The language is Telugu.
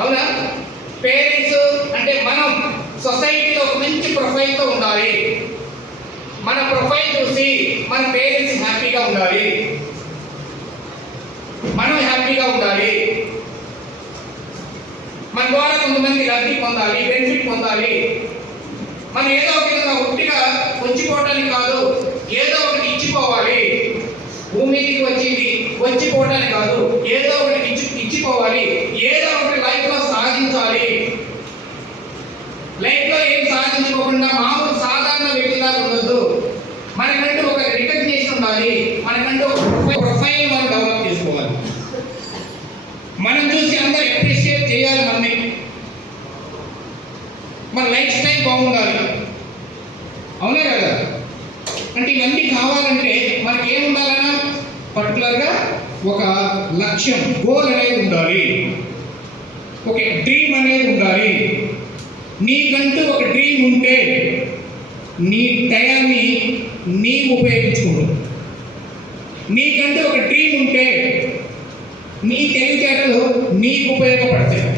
అవునా? పేరెంట్స్ అంటే మనం సొసైటీలో ఒక మంచి ప్రొఫైల్తో ఉండాలి. మన ప్రొఫైల్ చూసి మన పేరెంట్స్ హ్యాపీగా ఉండాలి, మనం హ్యాపీగా ఉండాలి, మన ద్వారా కొంతమంది లబ్ధి పొందాలి, బెనిఫిట్ పొందాలి. మనం ఏదో ఒక విధంగా ఉట్టిగా వచ్చిపోవటానికి కాదు, ఏదో ఒకటి ఇచ్చిపోవాలి. భూమి మీదకి వచ్చిపోవటానికి కాదు, ఏదో ఒకటి ఇచ్చిపోవాలి, ఏదో ఒకటి లైఫ్లో సాధించాలి. లైఫ్లో ఏం సాధించుకోకుండా మామూలు సాధారణ వ్యక్తిగా ఉండొద్దు. మనకంటూ ఒక రికగ్నిషన్ ఉండాలి, మనకంటూ ఒక ప్రొఫైల్ మనం డెవలప్ చేసుకోవాలి. మనం చూసి అందరూ అప్రిషియేట్ చేయాలి మనని. మన లైఫ్ స్టైల్ బాగుండాలి, అవునా కదా? అంటే ఇవన్నీ కావాలంటే మనకి ఏం ఉండాలన్నా పర్టికులర్గా ఒక లక్ష్యం, గోల్ అనేది ఉండాలి, ఒక డ్రీమ్ అనేది ఉండాలి. నీకంటూ ఒక డ్రీమ్ ఉంటే నీ టయాన్ని నీవు ఉపయోగించుకోవడం. నీకంటూ ఒక డ్రీమ్ ఉంటే నీ తెలివితేటలు నీకు ఉపయోగపడతాయి.